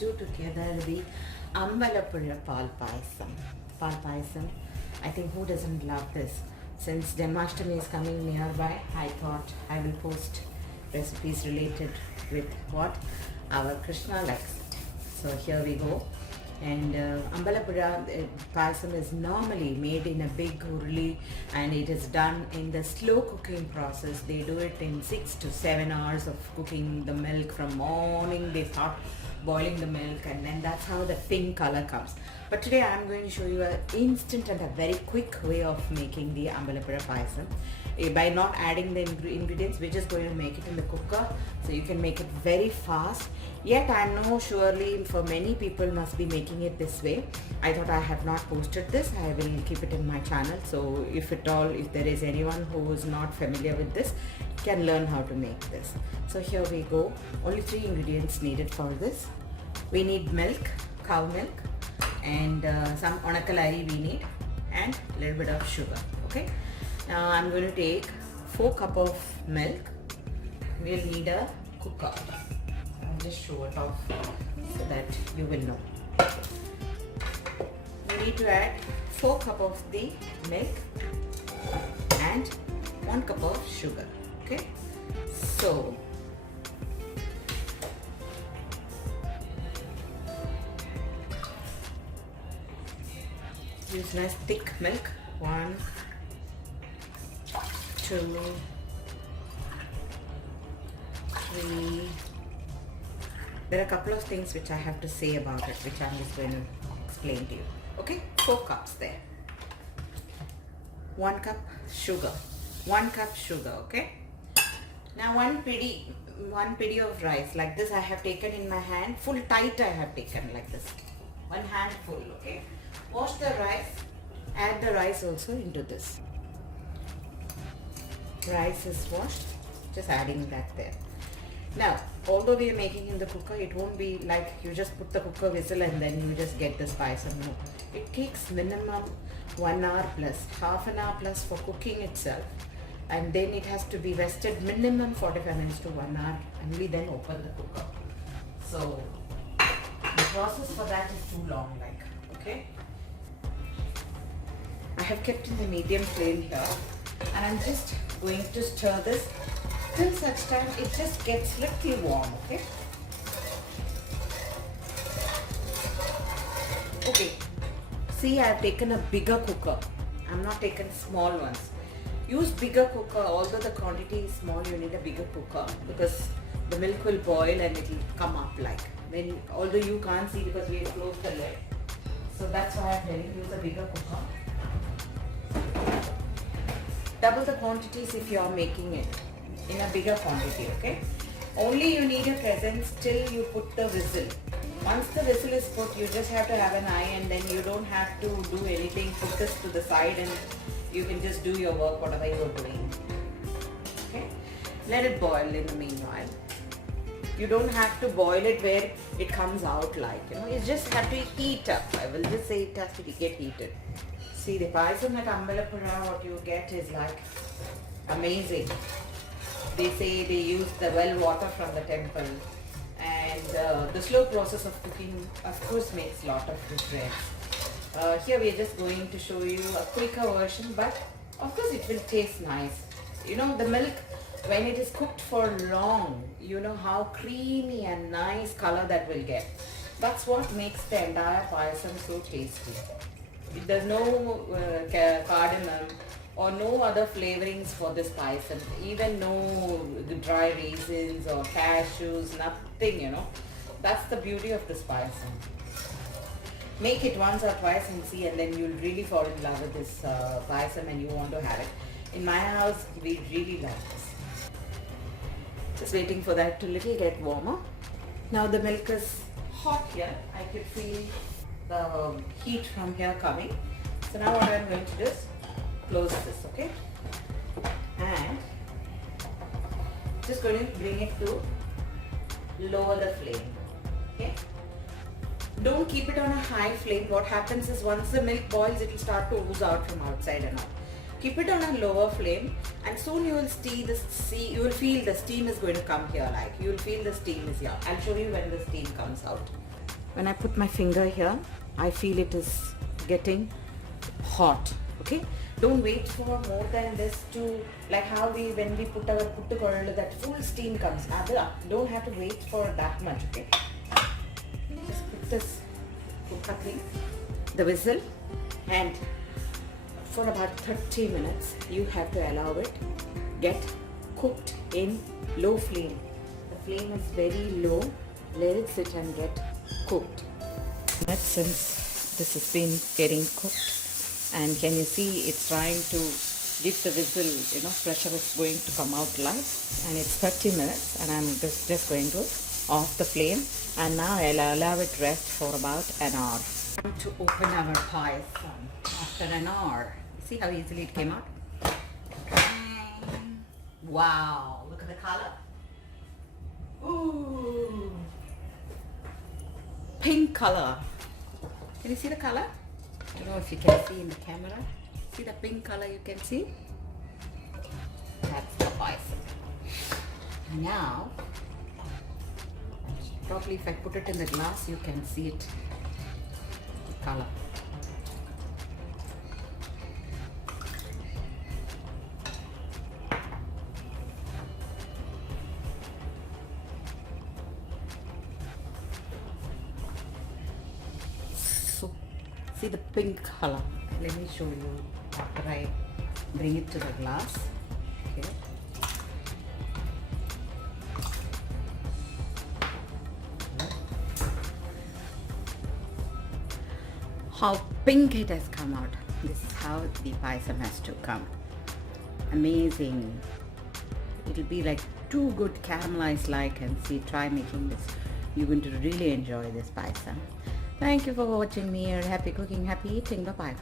do together the Ambalappuzha Paal Payasam. Paal Payasam, I think who doesn't love this? Since Janmashtami is coming nearby, I thought I will post recipes related with what our Krishna likes. So here we go. And Ambalappuzha Payasam is normally made in a big urli, and it is done in the slow cooking process. They do it in 6 to 7 hours of cooking the milk. From morning they start boiling the milk, and then that's how the pink color comes. But today I am going to show you an instant and a very quick way of making the Ambalappuzha Payasam. By not adding the ingredients, we're just going to make it in the cooker, so you can make it very fast. Yet I know surely for many people must be making it this way. I thought I have not posted this. I will keep it in my channel, so if there is anyone who is not familiar with this, can learn how to make this. So here we go. Only 3 ingredients needed for this. We need milk, cow milk, and some onakalari we need, and a little bit of sugar. Okay. Now I'm going to take 4 cups of milk. We'll need a cooker. I'll just show it off so that you will know. We need to add 4 cups of the milk and 1 cup of sugar. Okay. So use nice thick milk. 1, 2, 3. There are a couple of things which I have to say about it, which I'm just going to explain to you. Okay, 4 cups there. 1 cup sugar. 1 cup sugar. Okay. Now 1 pidi of rice like this I have taken in my hand. Full tight I have taken like this. 1 handful. Okay. Wash the rice. Add the rice also into this. Rice is washed, just adding that there. Now, although we are making in the cooker, it won't be like you just put the cooker whistle and then you just get the spice. No, it takes minimum 1 hour plus, half an hour plus for cooking itself, and then it has to be rested minimum 45 minutes to 1 hour, and we then open the cooker. So the process for that is too long, like, okay. I have kept in the medium flame here, and I'm just going to stir this till such time it just gets little warm. Okay. Okay. See, I have taken a bigger cooker. I'm not taking small ones. Use bigger cooker. Although the quantity is small, you need a bigger cooker because the milk will boil and it will come up like. Although you can't see because we have closed the lid. So that's why I'm telling you use a bigger cooker. Double the quantities if you are making it in a bigger quantity. Okay. Only you need a presence till you put the whistle. Once the whistle is put, you just have to have an eye, and then you don't have to do anything. Put this to the side and you can just do your work, whatever you are doing. Okay. Let it boil in the meanwhile. You don't have to boil it where it comes out like, you just have to heat up. I will just say it has to get heated. See, the payasam at Ambalappuzha, what you get is like amazing. They say they use the well water from the temple, and the slow process of cooking of course makes a lot of difference. Here we are just going to show you a quicker version, but of course it will taste nice. The milk, when it is cooked for long, you know how creamy and nice color that will get. That's what makes the entire payasam so tasty. There's no cardamom or no other flavorings for this payasam, even no dry raisins or cashews, nothing, That's the beauty of this payasam. Make it once or twice and see, and then you'll really fall in love with this payasam and you want to have it. In my house, we really love this. Just waiting for that to little get warmer. Now the milk is hot here. I could feel the heat from here coming. So now what I'm going to do is close this, okay? And just going to bring it to lower the flame, okay? Don't keep it on a high flame. What happens is once the milk boils, it will start to ooze out from outside and all. Keep it on a lower flame, and soon you will you will feel the steam is going to come here. Like you will feel the steam is here. I'll show you when the steam comes out. when I put my finger here, I feel it is getting hot. Okay, don't wait for more than this to, like how when we put our puttu kodalu, that full steam comes. Don't have to wait for that much. Okay, just put this the whistle, and for about 30 minutes you have to allow it get cooked in low flame. The flame is very low. Let it sit and get cooked. Since this has been getting cooked, and can you see it's trying to give the whistle, pressure is going to come out live, and it's 30 minutes and I'm just going to off the flame, and now I'll allow it rest for about an hour. Time to open our payasam after an hour. See how easily it came out? Wow, look at the color. Ooh, pink color. Can you see the color? I don't know if you can see in the camera. See the pink color you can see? That's the payasam. Now, probably if I put it in the glass, you can see it. The color. So, see the pink color. Let me show you after I bring it to the glass. Okay. How pink it has come out. This is how the payasam has to come. Amazing. It'll be like too good caramelized like, and see, try making this. You're going to really enjoy this payasam. Thank you for watching me. Happy cooking, happy eating. Bye-bye.